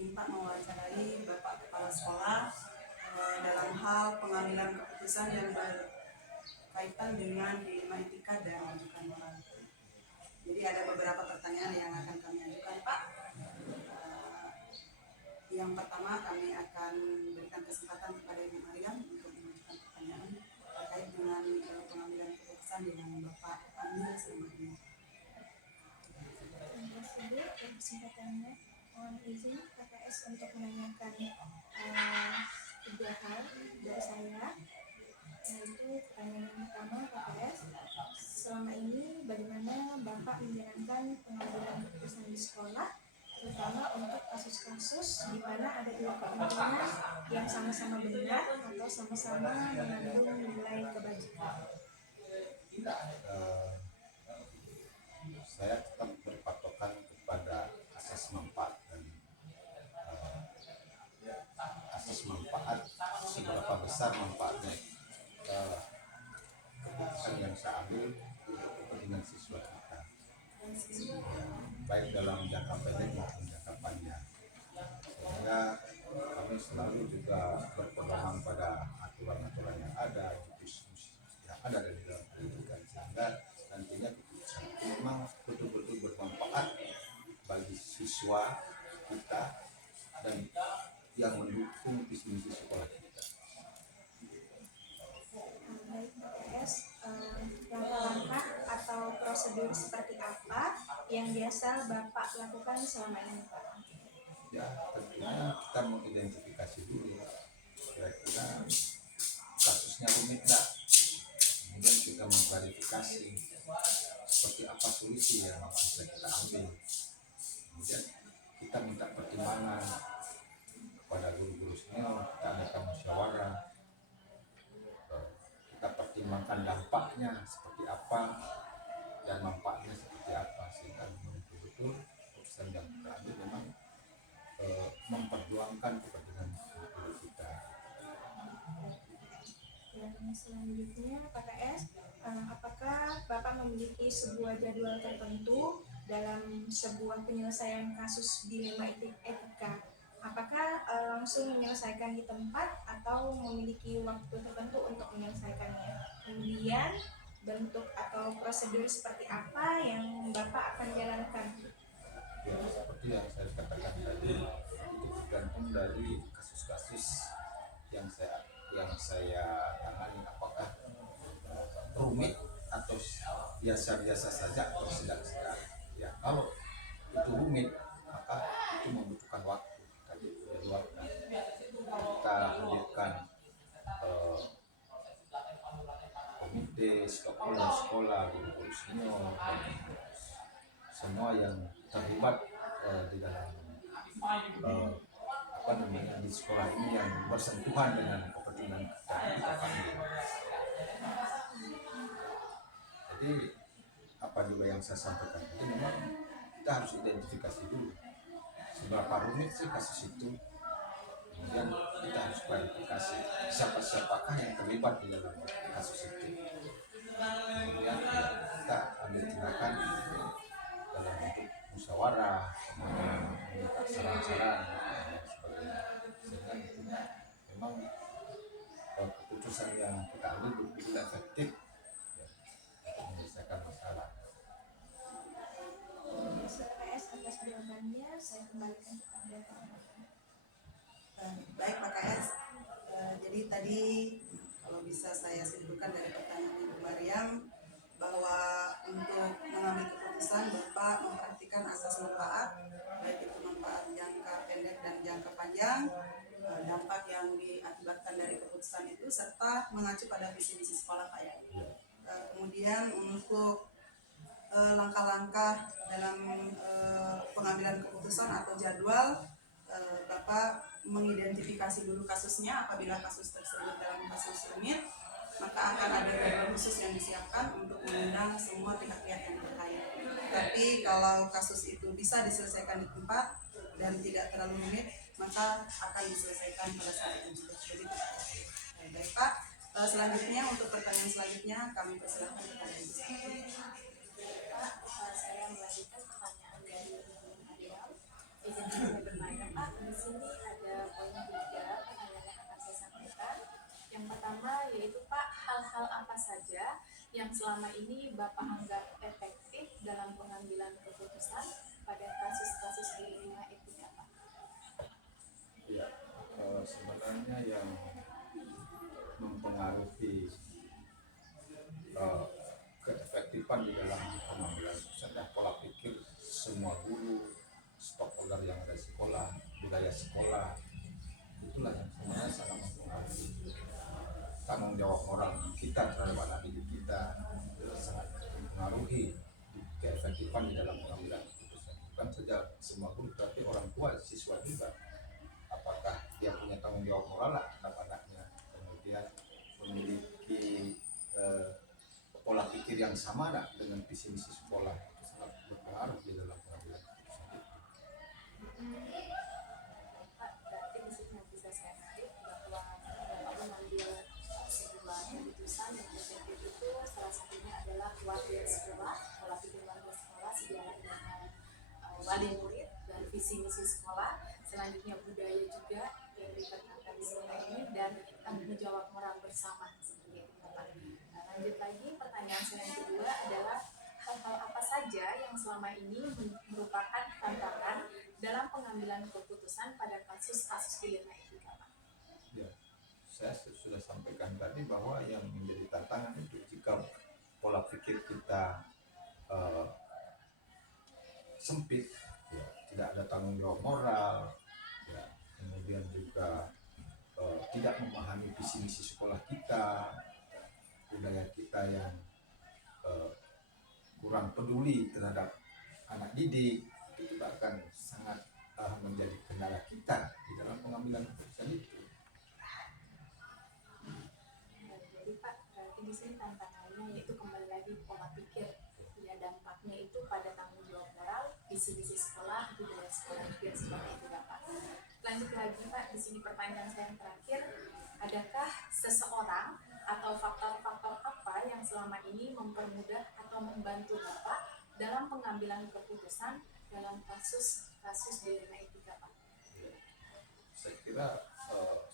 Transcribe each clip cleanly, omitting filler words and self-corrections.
diminta mewawancarai Bapak Kepala Sekolah dalam hal pengambilan keputusan yang berkaitan dengan dilema etika dan rujukan moral. Jadi ada beberapa pertanyaan yang akan kami ajukan, Pak. Yang pertama, kami akan berikan kesempatan kepada Ibu Mariam untuk mengajukan pertanyaan terkait dengan pengambilan keputusan yang Bapak ambil selama ini. Terima kasih Bu atas kesempatannya. Mohon izin KKS untuk menanyakan 3 hal dari saya. Yaitu pertanyaan yang pertama, KKS, selama ini bagaimana Bapak menjalankan pengambilan keputusan di sekolah, terutama untuk kasus-kasus di mana ada 2 kepentingan yang sama-sama benar atau sama-sama mengandung nilai kebajikan? Saya tetap berpatokan kepada asas manfaat dan asas manfaat, seberapa besar manfaatnya keputusan yang saya ambil untuk kepentingan siswa kita, baik dalam jangka pendek maupun jangka panjang. Sehingga kami selalu juga berpedoman pada aturan-aturan yang ada, yang ada di dalam pendidikan, sehingga nantinya keputusan itu memang betul-betul bermanfaat bagi siswa kita dan yang mendukung visi misi sekolah kita. Baik KKS, langkah atau prosedur seperti apa yang biasa Bapak lakukan selama ini, Pak? Ya, tentunya kita mengidentifikasi dulu kira-kira kasusnya rumit enggak, kemudian kita mengklarifikasi seperti apa solusi yang bisa kita ambil, kemudian kita minta pertimbangan kepada guru-guru senior, kita adakan musyawarah, kita pertimbangkan dampaknya seperti apa dan manfaatnya seperti apa, sehingga betul-betul keputusan yang kita ambil memang memperjuangkan kepentingan guru kita. Dan selanjutnya KKS, apakah Bapak memiliki sebuah jadwal tertentu dalam sebuah penyelesaian kasus dilema etika? Apakah langsung menyelesaikan di tempat atau memiliki waktu tertentu untuk menyelesaikannya? Kemudian bentuk atau prosedur seperti apa yang Bapak akan jalankan? Ya, seperti yang saya katakan tadi, itu tergantung dari kasus-kasus yang saya tangani, apakah rumit atau biasa-biasa saja atau sedang-sedang. Ya, kalau itu rumit, maka itu membutuhkan waktu. Kita jadwalkan, kita hadirkan komite sekolah, guru-guru senior, semua yang terlibat di dalam di sekolah ini yang bersentuhan dengan kepentingan kita kami. Jadi apa juga yang saya sampaikan itu memang kita harus identifikasi dulu seberapa rumit sih kasus itu, kemudian kita harus klarifikasi siapakah yang terlibat di dalam kasus itu, kemudian kita ambil tindakan dalam bentuk musyawarah, kemudian minta saran-saran dan sebagainya, sehingga intinya memang keputusan yang kita ambil betul-betul efektif ya, untuk menyelesaikan masalah. Terima kasih KKS atas jawabannya. Saya kembalikan kepada Pak. Baik Pak KS, jadi tadi kalau bisa saya simpulkan dari pertanyaan Ibu Mariam bahwa untuk mengambil keputusan Bapak memperhatikan asas manfaat, baik itu manfaat jangka pendek dan jangka panjang, dampak yang diakibatkan dari keputusan itu, serta mengacu pada visi misi sekolah Pak ya. Kemudian untuk langkah-langkah dalam pengambilan keputusan atau jadwal, Bapak mengidentifikasi dulu kasusnya. Apabila kasus tersebut dalam kasus rumit, maka akan ada jadwal khusus yang disiapkan untuk mengundang semua pihak-pihak yang terkait. Tapi kalau kasus itu bisa diselesaikan di tempat dan tidak terlalu rumit, maka akan diselesaikan pada saat itu juga. Baik Pak, selanjutnya untuk pertanyaan selanjutnya kami persilakan kepada Ibu. Pak, saya melanjutkan pertanyaan dari Ibu Mariam. Izin saya bertanya Pak, sini ada poin 3 pertanyaan yang akan saya sampaikan. Yang pertama yaitu Pak, hal-hal apa saja yang selama ini Bapak anggap efektif dalam pengambilan keputusan pada kasus-kasus dilema etika Pak? Ya, sebenarnya yang mempengaruhi keefektifan di dalam pengambilan keputusan dan pola pikir semua guru, stakeholder yang ada di sekolah, budaya sekolah, itulah yang sebenarnya sangat mempengaruhi tanggung jawab moral kita terhadap anak didik kita, sangat mempengaruhi keefektifan di dalam pengambilan keputusan. Bukan saja semua guru, tapi orang tua siswa juga. Apakah dia punya tanggung jawab moral terhadap anaknya, kemudian memiliki pola pikir yang sama dengan visi misi sekolah, itu sangat berpengaruh di dalam pengambilan keputusan. Pak, berarti di sini yang bisa saya tarik bahwa Bapak mengambil sebuah keputusan yang efektif itu salah satunya adalah warga sekolah, pola pikir warga sekolah sejalan dengan wali murid dan visi misi sekolah. Selanjutnya budaya juga yang ditekankan di sekolah ini dan tanggung jawab moral bersama seperti itu Bapak. Nah, lanjut lagi pertanyaan saya yang kedua adalah hal-hal apa saja yang selama ini merupakan tantangan dalam pengambilan keputusan pada kasus-kasus dilema etika Pak? Ya, saya sudah sampaikan tadi bahwa yang menjadi tantangan itu jika pola pikir kita sempit, ya, tidak ada tanggung jawab moral, ya, kemudian juga tidak memahami visi misi sekolah kita, budaya kita yang kurang peduli terhadap anak didik, itu juga akan sangat menjadi kendala kita di dalam pengambilan keputusan itu. Jadi Pak, berarti di sini tantangannya yaitu kembali lagi pola pikir, ya dampaknya itu pada tanggung jawab moral, visi-visi sekolah, budaya sekolah juga seperti itu ya Pak. Lanjut lagi Pak, di sini pertanyaan saya yang terakhir, adakah seseorang atau faktor-faktor apa yang selama ini mempermudah atau membantu Bapak dalam pengambilan keputusan dalam kasus dilema etika Pak? Saya kira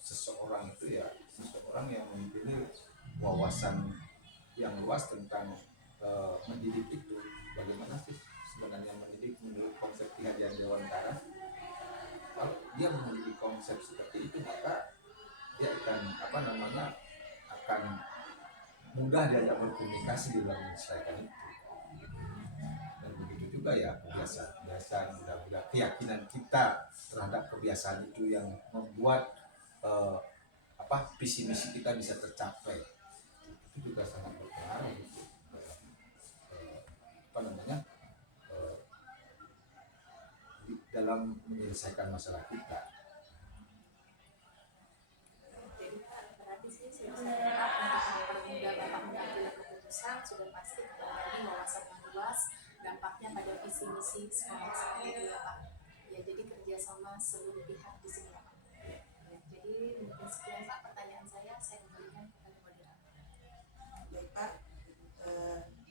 seseorang itu ya seseorang yang memiliki wawasan yang luas tentang mendidik itu. Bagaimana sih sebenarnya mendidik menurut konsep Ki Hajar Dewantara? Kalau dia memiliki konsep seperti itu, maka dia akan mudah diajak berkomunikasi di dalam menyelesaikan itu. Dan begitu juga ya kebiasaan budaya keyakinan kita terhadap kebiasaan itu yang membuat visi misi kita bisa tercapai, itu juga sangat berpengaruh dalam menyelesaikan masalah kita. Jadi Pak, berarti sih saya bisa menangkap untuk mempermudah Bapak mengambil keputusan sudah pasti kembali lagi wawasan yang luas, dampaknya pada visi misi sekolah seperti itu ya Pak. Ya, jadi kerjasama seluruh pihak di sini ya Pak. Ya, jadi mungkin sekian Pak pertanyaan saya kembalikan kepada moderator. Baik Pak,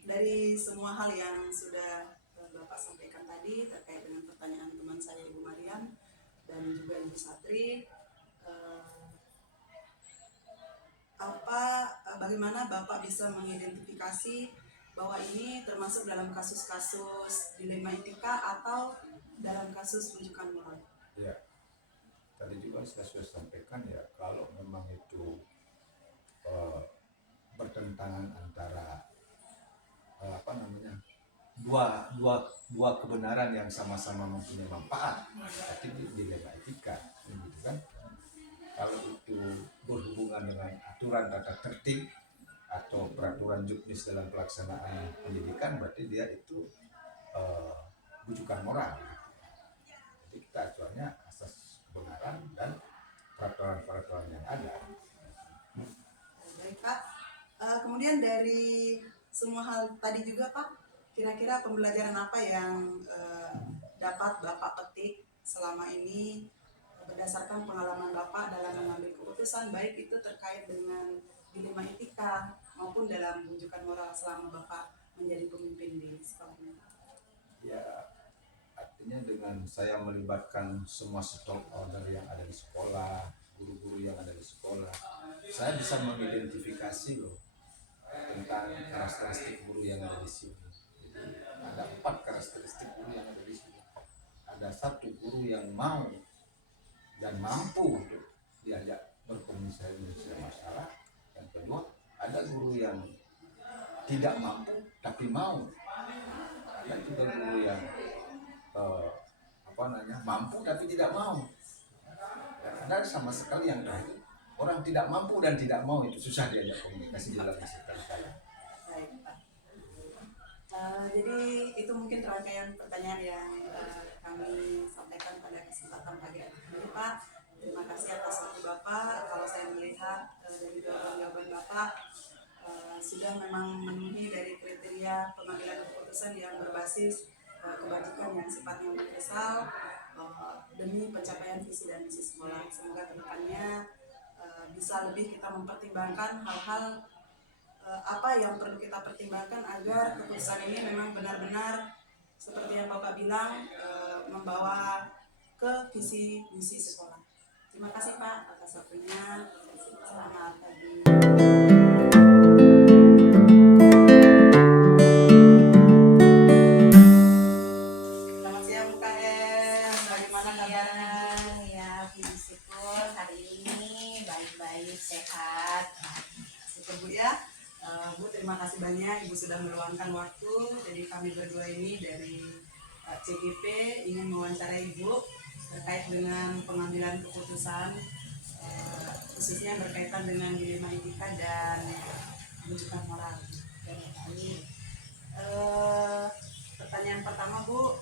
dari semua hal yang sudah Bapak sampaikan tadi terkait dengan pertanyaan teman saya Ibu Mariam dan juga Ibu Satri, bagaimana Bapak bisa mengidentifikasi bahwa ini termasuk dalam kasus-kasus dilema etika atau dalam kasus rujukan moral? Ya, tadi juga saya sudah sampaikan ya, kalau memang itu bertentangan antara dua kebenaran yang sama-sama mempunyai manfaat, tapi dilema etika, gitu kan? Kalau itu berhubungan dengan aturan tata tertib atau peraturan juknis dalam pelaksanaan pendidikan, berarti dia itu rujukan moral. Jadi kita acuannya asas kebenaran dan peraturan-peraturan yang ada. Baik Pak, kemudian dari semua hal tadi juga Pak, kira-kira pembelajaran apa yang dapat Bapak petik selama ini berdasarkan pengalaman Bapak dalam mengambil keputusan, baik itu terkait dengan dilema etika maupun dalam rujukan moral selama Bapak menjadi pemimpin di sekolah ini? Ya, arti artinya dengan saya melibatkan semua stakeholder yang ada di sekolah, guru-guru yang ada di sekolah, saya bisa mengidentifikasi loh tentang karakteristik guru yang ada di sini. Jadi, ada 4 karakteristik guru yang ada di sini. Ada 1 guru yang mau dan mampu untuk diajak berkomunikasi menyelesaikan masalah. Yang kedua, ada guru yang tidak mampu tapi mau. Ada juga guru yang mampu tapi tidak mau. Dan ada sama sekali yang terakhir, orang tidak mampu dan tidak mau itu susah diajak komunikasi dalam masyarakat saya. Baik, Pak. Jadi itu mungkin rangkaian pertanyaan yang kami sampaikan pada kesempatan pagi hari ini, Pak. Terima kasih atas waktu Bapak. Kalau saya melihat dari jawaban Bapak sudah memang memenuhi dari kriteria pengambilan keputusan yang berbasis kebajikan yang sifatnya universal demi pencapaian visi dan misi sekolah. Semoga kedepannya bisa lebih kita mempertimbangkan hal-hal apa yang perlu kita pertimbangkan agar keputusan ini memang benar-benar seperti yang Bapak bilang membawa ke visi misi sekolah. Terima kasih Pak atas waktunya. Selamat pagi. Selamat siang UKM. Bagaimana kabarnya? Ya, puji syukur hari ini baik-baik, sehat. Syukur Bu ya. Bu, terima kasih banyak Ibu sudah meluangkan waktu. Jadi kami berdua ini dari CGP ingin mewawancarai Ibu terkait dengan pengambilan keputusan khususnya berkaitan dengan dilema etika dan rujukan moral. Pertanyaan pertama Bu,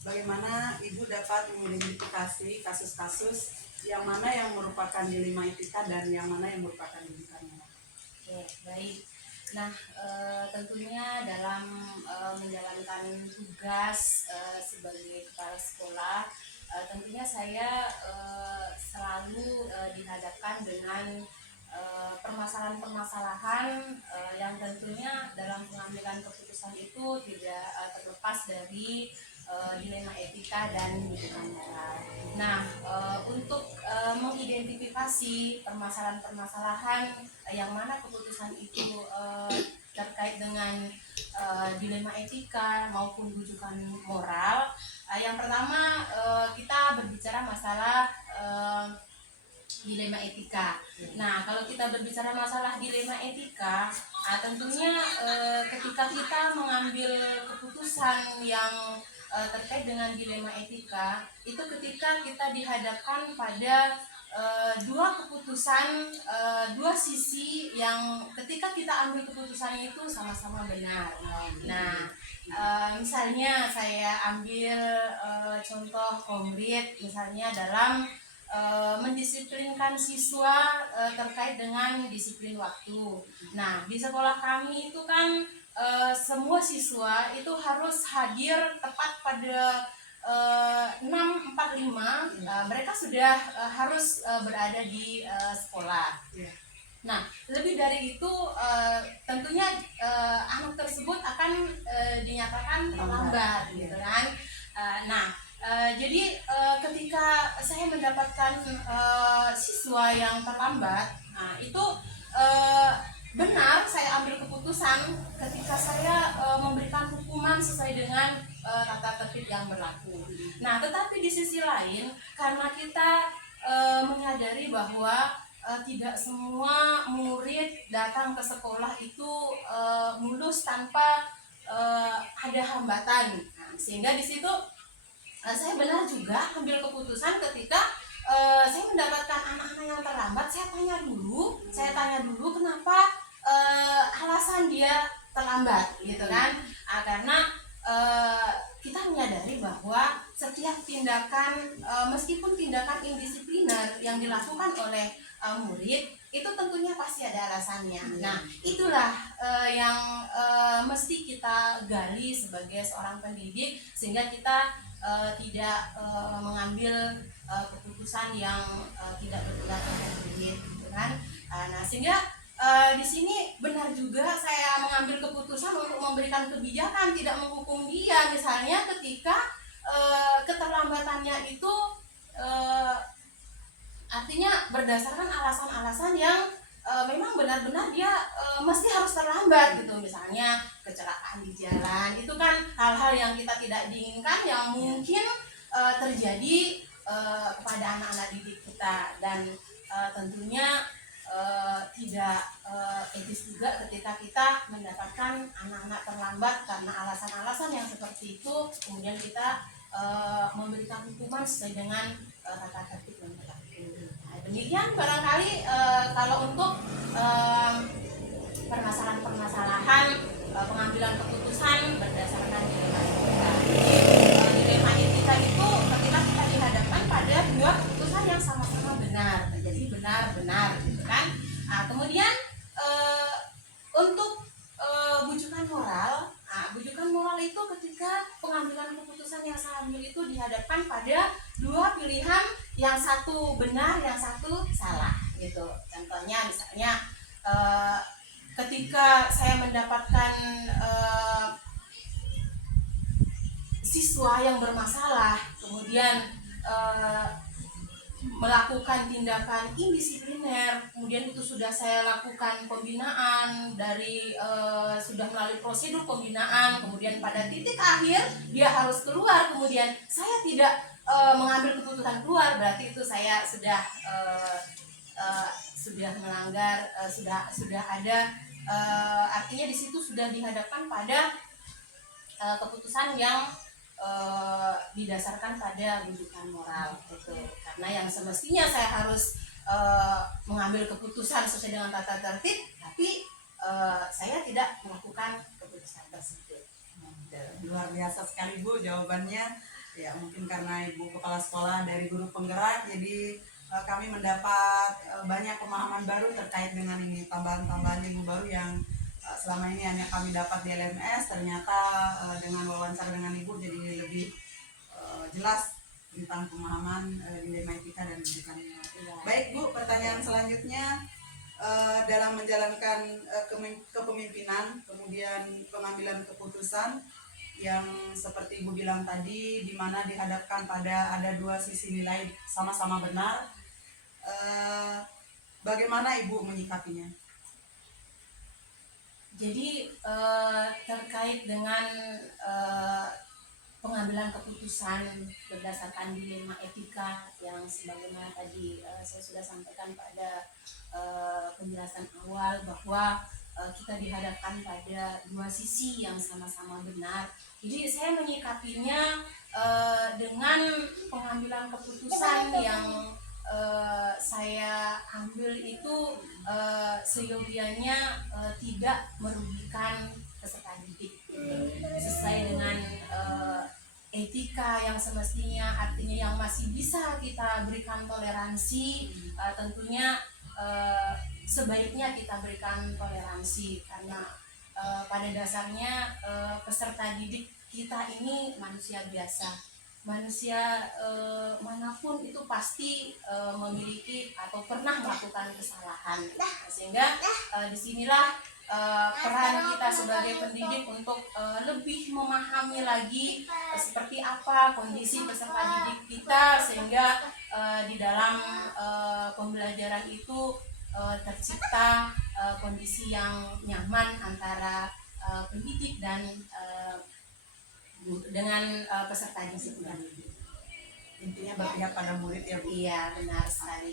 bagaimana Ibu dapat mengidentifikasi kasus-kasus yang mana yang merupakan dilema etika dan yang mana yang merupakan rujukan moral? Oke, baik. Nah, tentunya dalam menjalankan tugas sebagai kepala sekolah, tentunya saya selalu dihadapkan dengan permasalahan-permasalahan yang tentunya dalam pengambilan keputusan itu tidak terlepas dari dilema etika dan rujukan moral. Nah, untuk mengidentifikasi permasalahan-permasalahan yang mana keputusan itu terkait dengan dilema etika maupun rujukan moral, yang pertama kita berbicara masalah dilema etika. Nah, kalau kita berbicara masalah dilema etika, tentunya ketika kita mengambil keputusan yang terkait dengan dilema etika, itu ketika kita dihadapkan pada dua keputusan, dua sisi yang ketika kita ambil keputusan itu sama-sama benar. Nah, misalnya saya ambil contoh konkret, misalnya dalam mendisiplinkan siswa terkait dengan disiplin waktu. Nah, di sekolah kami itu kan semua siswa itu harus hadir tepat pada 6.45, mereka sudah harus berada di sekolah. Nah, lebih dari itu tentunya anak tersebut akan dinyatakan terlambat, gitu kan. Jadi ketika saya mendapatkan siswa yang terlambat, itu benar saya ambil keputusan ketika saya memberikan hukuman sesuai dengan tata tertib yang berlaku. Nah, tetapi di sisi lain, karena kita menyadari bahwa tidak semua murid datang ke sekolah itu mulus tanpa ada hambatan. Nah, sehingga di situ saya benar juga ambil keputusan ketika saya mendapatkan anak-anak yang terlambat. Saya tanya dulu kenapa alasan dia terlambat, gitu kan? Karena kita menyadari bahwa setiap tindakan, meskipun tindakan indisipliner yang dilakukan oleh murid, itu tentunya pasti ada alasannya. Nah, itulah yang mesti kita gali sebagai seorang pendidik, sehingga kita tidak mengambil keputusan yang tidak berpihak pada murid, gitu kan? Nah, sehingga di sini benar juga saya mengambil keputusan untuk memberikan kebijakan, tidak menghukum dia. Misalnya ketika keterlambatannya itu artinya berdasarkan alasan-alasan yang memang benar-benar dia mesti harus terlambat gitu. Misalnya kecelakaan di jalan, itu kan hal-hal yang kita tidak diinginkan yang mungkin terjadi kepada anak-anak didik kita, dan tentunya tidak etis juga ketika kita mendapatkan anak-anak terlambat karena alasan-alasan yang seperti itu, kemudian kita memberikan hukuman sesuai dengan tata tertib yang berlaku. Nah, demikian barangkali kalau untuk permasalahan-permasalahan pengambilan keputusan berdasarkan dilema etika. Dilema etika itu ketika kita dihadapkan pada dua keputusan yang sama-sama benar, jadi benar-benar, gitu kan? Nah, kemudian untuk bujukan moral. Nah, bujukan moral itu ketika pengambilan keputusan yang saya ambil itu dihadapkan pada dua pilihan, yang satu benar, yang satu salah, gitu. Contohnya misalnya ketika saya mendapatkan siswa yang bermasalah, kemudian melakukan tindakan indisipliner, kemudian itu sudah saya lakukan pembinaan dari sudah melalui prosedur pembinaan, kemudian pada titik akhir dia harus keluar, kemudian saya tidak mengambil keputusan keluar, berarti itu saya sudah melanggar, sudah ada artinya di situ sudah dihadapkan pada keputusan yang didasarkan pada bujukan moral itu, karena yang semestinya saya harus mengambil keputusan sesuai dengan tata tertib, tapi saya tidak melakukan keputusan tersebut. Luar biasa sekali Bu jawabannya. Ya mungkin karena Ibu kepala sekolah dari guru penggerak, jadi kami mendapat banyak pemahaman baru terkait dengan ini, tambahan-tambahan Ibu baru yang selama ini hanya kami dapat di LMS, ternyata dengan wawancara dengan Ibu jadi lebih jelas tentang pemahaman dilema etika dan bujukannya. Baik Bu, pertanyaan selanjutnya, dalam menjalankan kepemimpinan, kemudian pengambilan keputusan yang seperti Ibu bilang tadi, di mana dihadapkan pada ada dua sisi nilai sama-sama benar, bagaimana Ibu menyikapinya? Jadi terkait dengan pengambilan keputusan berdasarkan dilema etika yang sebagaimana tadi saya sudah sampaikan pada penjelasan awal, bahwa kita dihadapkan pada dua sisi yang sama-sama benar. Jadi saya menyikapinya dengan pengambilan keputusan yang saya ambil itu seyogianya tidak merugikan peserta didik, sesuai dengan etika yang semestinya, artinya yang masih bisa kita berikan toleransi. Tentunya sebaiknya kita berikan toleransi, karena pada dasarnya peserta didik kita ini manusia biasa. Manusia manapun itu pasti memiliki atau pernah melakukan kesalahan, sehingga disinilah peran kita sebagai pendidik untuk lebih memahami lagi seperti apa kondisi peserta didik kita, sehingga di dalam pembelajaran itu tercipta kondisi yang nyaman antara pendidik dan dengan peserta didik. Intinya berpihak pada murid ya Bu. Iya, benar sekali.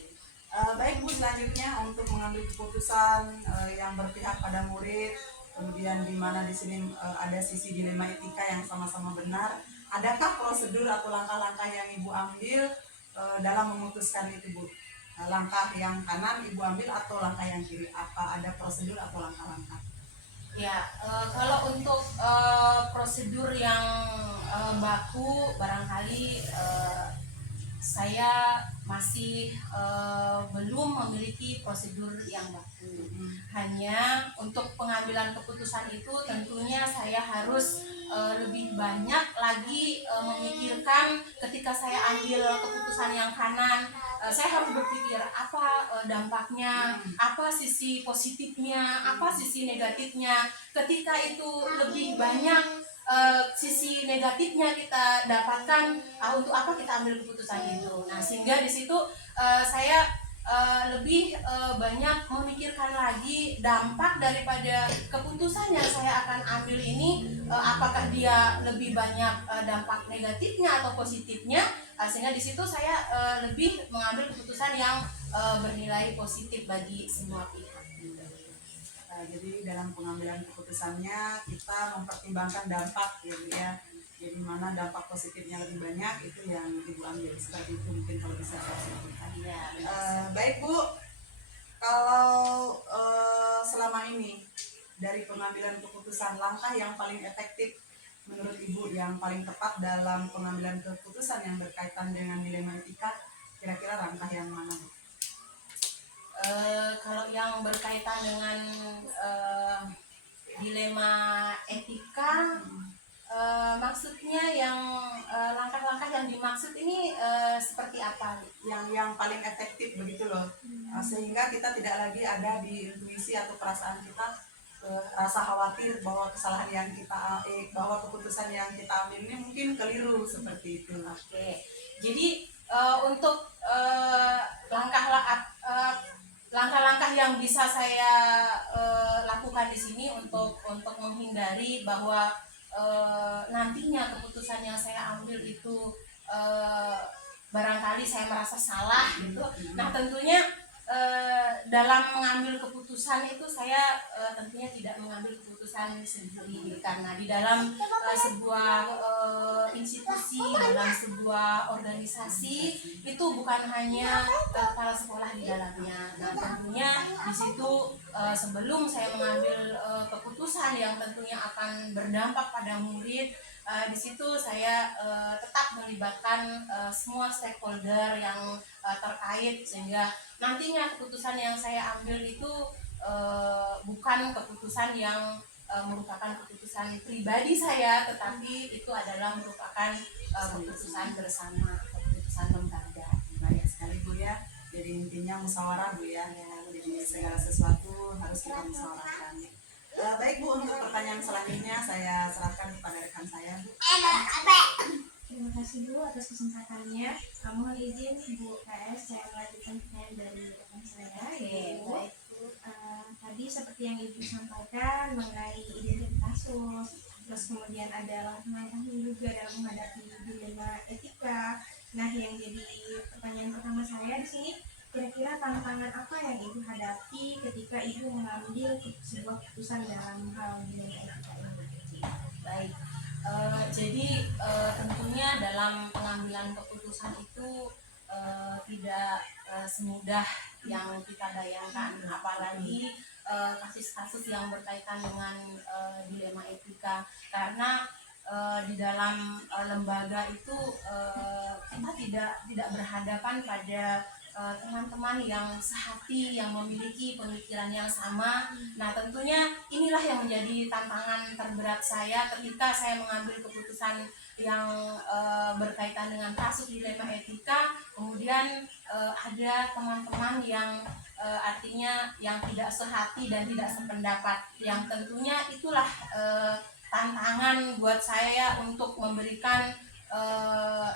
Baik Bu, selanjutnya untuk mengambil keputusan yang berpihak pada murid, kemudian di mana di sini ada sisi dilema etika yang sama-sama benar, adakah prosedur atau langkah-langkah yang Ibu ambil dalam memutuskan itu Bu? Langkah yang kanan Ibu ambil atau langkah yang kiri? Apa ada prosedur atau langkah-langkah? Ya, kalau untuk prosedur yang baku, barangkali saya masih belum memiliki prosedur yang baku. Hanya untuk pengambilan keputusan itu tentunya saya harus lebih banyak lagi memikirkan ketika saya ambil keputusan yang kanan. Saya harus berpikir apa dampaknya, apa sisi positifnya, apa sisi negatifnya. Ketika itu lebih banyak sisi negatifnya kita dapatkan, untuk apa kita ambil keputusan itu. Nah, sehingga di situ saya lebih banyak memikirkan lagi dampak daripada keputusan yang saya akan ambil ini, apakah dia lebih banyak dampak negatifnya atau positifnya. Sehingga di situ saya lebih mengambil keputusan yang bernilai positif bagi semua pihak. Jadi dalam pengambilan keputusannya kita mempertimbangkan dampak ya Bu ya. Jadi mana dampak positifnya lebih banyak itu yang Ibu ambil, seperti itu mungkin kalau bisa saya simpulkan. Ya, Baik Bu, kalau selama ini dari pengambilan keputusan, langkah yang paling efektif menurut Ibu yang paling tepat dalam pengambilan keputusan yang berkaitan dengan dilema etika, kira-kira langkah yang mana Bu? Kalau yang berkaitan dengan dilema etika, maksudnya yang langkah-langkah yang dimaksud ini seperti apa? Yang paling efektif begitu loh. Sehingga kita tidak lagi ada di intuisi atau perasaan kita rasa khawatir bahwa kesalahan yang kita bahwa keputusan yang kita ambil ini mungkin keliru, seperti itu. Oke, jadi untuk langkah-langkah yang bisa saya lakukan di sini untuk menghindari bahwa nantinya keputusan yang saya ambil itu barangkali saya merasa salah gitu. Nah, tentunya dalam mengambil keputusan itu saya tentunya tidak mengambil keputusan sendiri, karena di dalam sebuah institusi, dalam sebuah organisasi itu bukan hanya kepala sekolah di dalamnya. Nah, tentunya di situ sebelum saya mengambil keputusan yang tentunya akan berdampak pada murid, di situ saya tetap melibatkan semua stakeholder yang terkait, sehingga nantinya keputusan yang saya ambil itu bukan keputusan yang merupakan keputusan pribadi saya, tetapi itu adalah merupakan keputusan bersama, keputusan lembaga. Banyak sekali Bu ya. Jadi intinya musyawarah Bu ya. Jadi segala sesuatu harus kita musyawarahkan. Baik Bu, untuk pertanyaan selanjutnya saya serahkan kepada rekan saya Bu. Terima kasih Bu atas kesempatannya. Mohon izin Bu PS, saya melanjutkan pertanyaan dari rekan saya. Yaitu tadi seperti yang Ibu sampaikan mengenai identitas kasus, terus kemudian ada langkah-langkahnya juga dalam menghadapi dilema etika. Nah, yang jadi pertanyaan pertama saya di sini, kira-kira tantangan apa yang Ibu hadapi ketika Ibu mengambil sebuah keputusan dalam hal dilema etika ini? Baik. Jadi tentunya dalam pengambilan keputusan itu tidak semudah yang kita bayangkan, apalagi kasus-kasus yang berkaitan dengan dilema etika, karena di dalam lembaga itu kita tidak berhadapan pada teman-teman yang sehati, yang memiliki pemikiran yang sama. Nah, tentunya inilah yang menjadi tantangan terberat saya ketika saya mengambil keputusan yang berkaitan dengan kasus dilema etika. Kemudian ada teman-teman yang artinya yang tidak sehati dan tidak sependapat, yang tentunya itulah tantangan buat saya untuk memberikan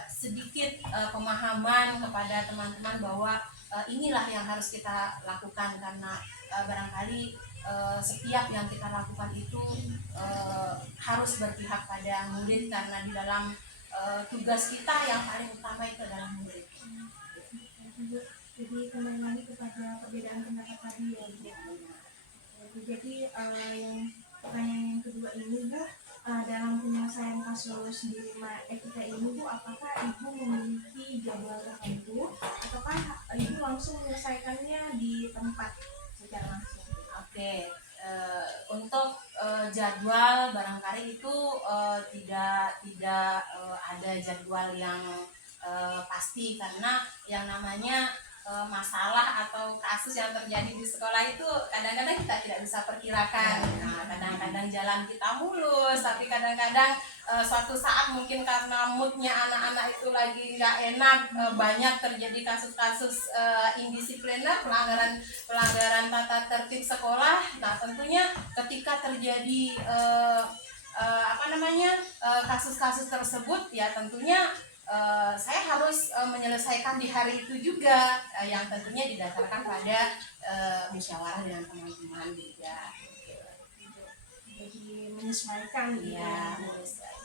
sedikit pemahaman kepada teman-teman bahwa inilah yang harus kita lakukan, karena barangkali setiap yang kita lakukan itu harus berpihak pada murid, karena di dalam tugas kita yang paling utama itu adalah murid. Jadi kembali lagi kepada perbedaan pendapat tadi ya Bu. Jadi yang pertanyaan yang kedua ini Bu, dalam penyelesaian kasus dilema etika ini Bu, apakah Ibu memiliki jadwal tertentu ataukah Ibu langsung menyelesaikannya di tempat secara langsung? Oke, untuk jadwal barangkali itu tidak ada jadwal yang pasti, karena yang namanya masalah atau kasus yang terjadi di sekolah itu kadang-kadang kita tidak bisa perkirakan. Nah, kadang-kadang jalan kita mulus, tapi kadang-kadang suatu saat mungkin karena moodnya anak-anak itu lagi nggak enak, banyak terjadi kasus-kasus indisipliner, pelanggaran tata tertib sekolah. Nah, tentunya ketika terjadi kasus-kasus tersebut ya tentunya saya harus menyelesaikan di hari itu juga, yang tentunya didasarkan pada musyawarah dengan teman-teman juga. Jadi menyesuaikan gitu Iya, ya, Bu. menyesuaikan.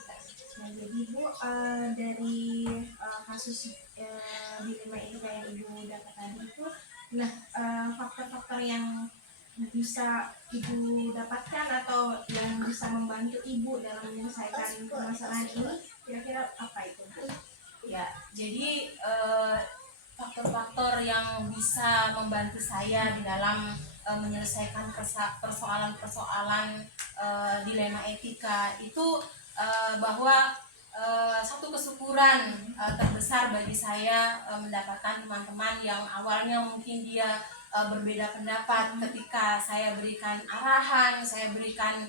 Nah, jadi Bu, dari kasus dilema etika yang Ibu dapat tadi itu, nah faktor-faktor yang bisa Ibu dapatkan atau yang bisa membantu Ibu dalam menyelesaikan permasalahan ini, kira-kira apa itu, Bu? Ya, jadi faktor-faktor yang bisa membantu saya di dalam menyelesaikan persoalan-persoalan dilema etika itu bahwa satu kesyukuran terbesar bagi saya mendapatkan teman-teman yang awalnya mungkin dia berbeda pendapat, ketika saya berikan arahan, saya berikan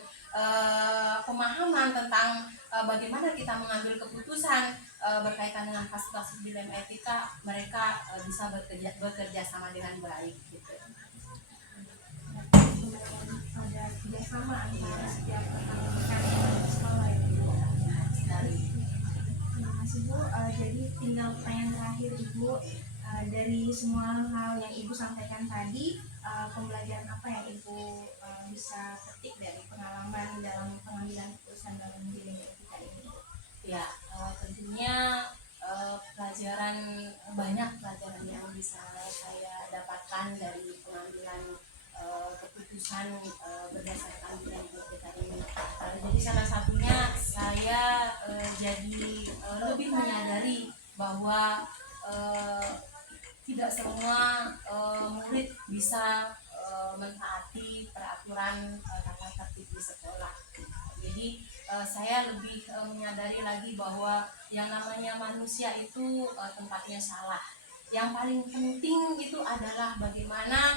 pemahaman tentang bagaimana kita mengambil keputusan berkaitan dengan kasus-kasus dilema etika, mereka bisa bekerja sama dengan baik gitu. Kemudian ada kerjasama antara setiap rekan-rekan di sekolah ya, Bu. Terima kasih, Bu. Jadi tinggal pertanyaan terakhir, Ibu. Dari semua hal yang Ibu sampaikan tadi, pembelajaran apa yang Ibu bisa petik dari pengalaman dalam pengambilan keputusan dalam dilema etika ini, Bu? Ya, tentunya banyak pelajaran yang bisa saya dapatkan dari pengambilan keputusan berdasarkan dilema etika ini. Jadi salah satunya saya jadi lebih menyadari bahwa tidak semua murid bisa mentaati peraturan tata tertib di sekolah. Jadi saya lebih menyadari lagi bahwa yang namanya manusia itu tempatnya salah. Yang paling penting itu adalah bagaimana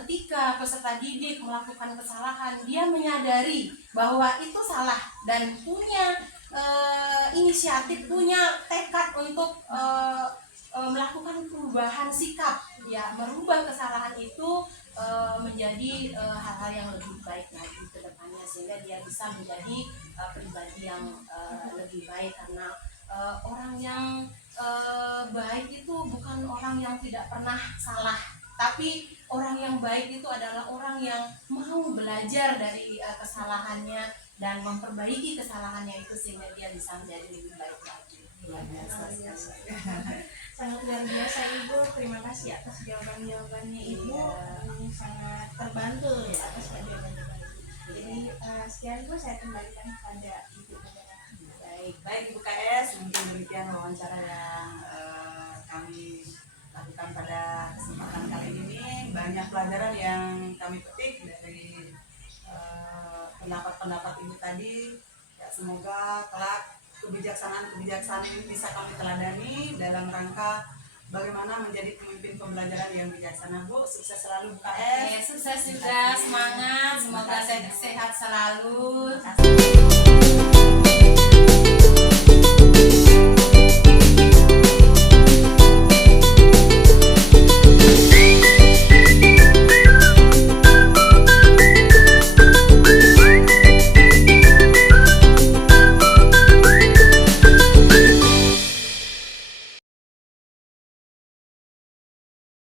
ketika peserta didik melakukan kesalahan, dia menyadari bahwa itu salah dan punya inisiatif, punya tekad untuk melakukan perubahan sikap, ya, merubah kesalahan itu menjadi hal-hal yang lebih baik lagi ke depannya, sehingga dia bisa menjadi pribadi yang lebih baik. Karena orang yang baik itu bukan orang yang tidak pernah salah, tapi orang yang baik itu adalah orang yang mau belajar dari kesalahannya dan memperbaiki kesalahannya itu sehingga dia bisa menjadi lebih baik lagi. Luar biasa. Sangat luar biasa, Ibu. Terima kasih atas jawaban-jawabannya, Ibu. Ini sangat terbantu ya atas jawaban-jawaban Ibu. Jadi sekian, Bu, saya kembalikan kepada Ibu. Baik Ibu KS, mungkin demikian wawancara yang kami lakukan pada kesempatan kali ini. Banyak pelajaran yang kami petik dari pendapat-pendapat Ibu tadi. Ya, semoga kelak kebijaksanaan ini bisa kami teladani dalam rangka bagaimana menjadi pemimpin pembelajaran yang bijaksana. Bu, sukses selalu Bu KS. Sukses juga, semangat, semoga sehat selalu.